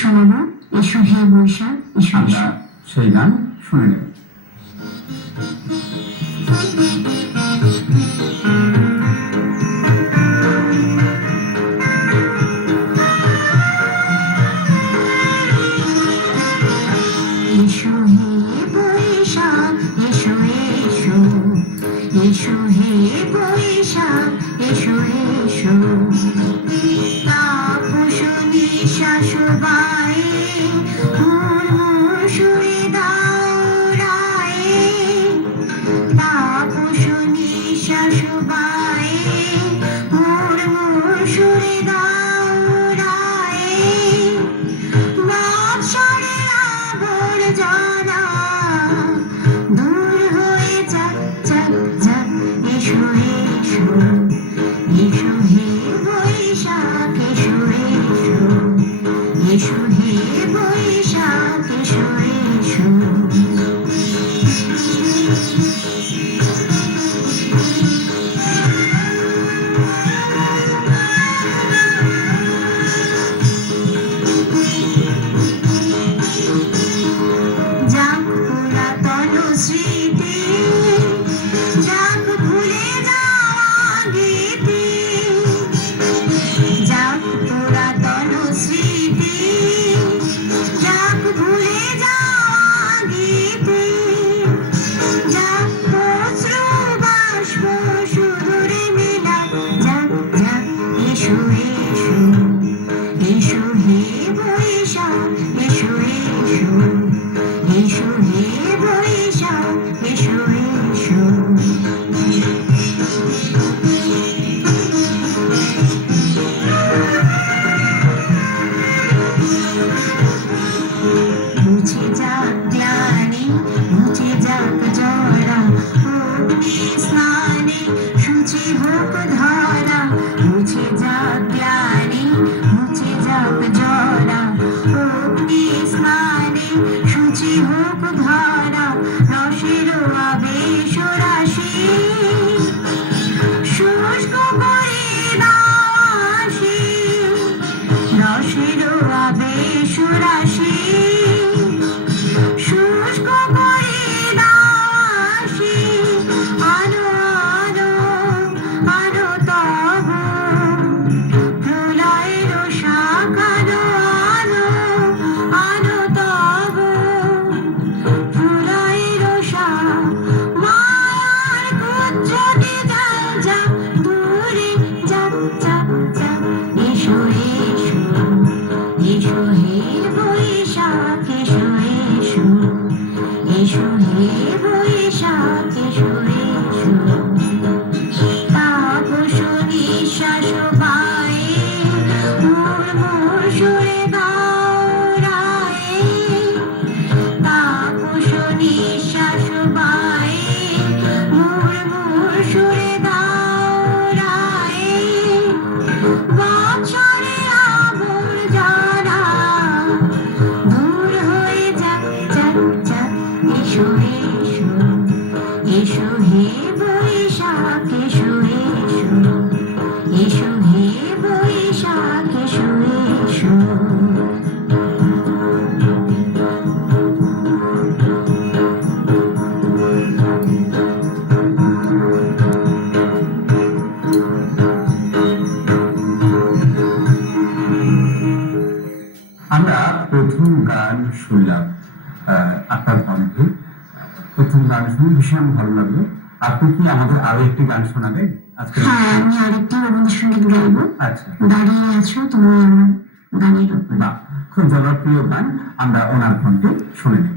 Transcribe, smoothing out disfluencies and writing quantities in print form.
শোনাবো এসো হে বৈশাখ এসো আমরা সেই গান শুনে নেব। এসো হে বৈশাখ এসো এসো এসো হে বৈশাখ এসো এসো তাপস নিঃশ্বাস বায়ে হুড়মুড় সুরে দাউড়ায়ে তাপস নিঃশ্বাস বায়ে হুড়মুড় সুরে দাউড়ায়ে বাদশাহের আবর্জনা দূর হয়ে যাক যাক যাক এসো এসো এসো হে বৈশাখ এসো এসো এসো হে বৈশাখ এসো এসো যাক পুরাতন স্মৃতি যাক ভুলে যাওয়া গীতি যাক পুরাতন স্মৃতি যাক ভুলে যাওয়া গীতি যাক অশ্রু বাষ্প সুদূরে মেলা যাক যাক এসো এসো এসো হে বৈশাখ এসো এসো এসো হে বৈশাখ এসো এসো মুছে যাক গ্লানি মুছে যাক জরা অগ্নি স্নানে শুচি হোক ধরা মুছে যাক গ্লানি মুছে যাক জরা অগ্নি স্নানে শুচি হোক ধরা রসের আবেশ রাশি শুষ্ক করে দাসি রসের আবেশ রাশি শুষ্ক করে দাসি আলো আলো আলো তব প্রলয়ের শাখালো আলো আলো তব প্রলয়ের শাখ মায়ার কুজ্জটি যাও যাও দূরে যাক যাক যাক এসো এসো এসো হে বৈশাখ এসো এসো এসো হে বৈশাখ এসো এসো তাপস নিঃশ্বাস বায়ে হুড়মুড় সুরে দাউড়ায়ে তাপস নিঃশ্বাস বায়ে হুড়মুড় সুরে দাউড়ায়ে বাদশাহের আবর্জনা দূর হয়ে যাক যাক যাক এসো এসো এসো হে বৈশাখ এসো এসো এসো হে বৈশাখ এসো এসো আমরা প্রথম গান শুনলাম আপনার কণ্ঠে। প্রথম গান শুনে ভীষণ ভালো লাগলো। আপনি কি আমাদের আরো একটি গান শোনাবেন আজকে? হ্যাঁ, আমি আরেকটি রবীন্দ্রসঙ্গীত গাইবো। আচ্ছা, দাঁড়িয়ে আছো তুমি আমার গানের উপর। বাহ, খুব জনপ্রিয় গান, আমরা ওনার কণ্ঠে শুনে নেব।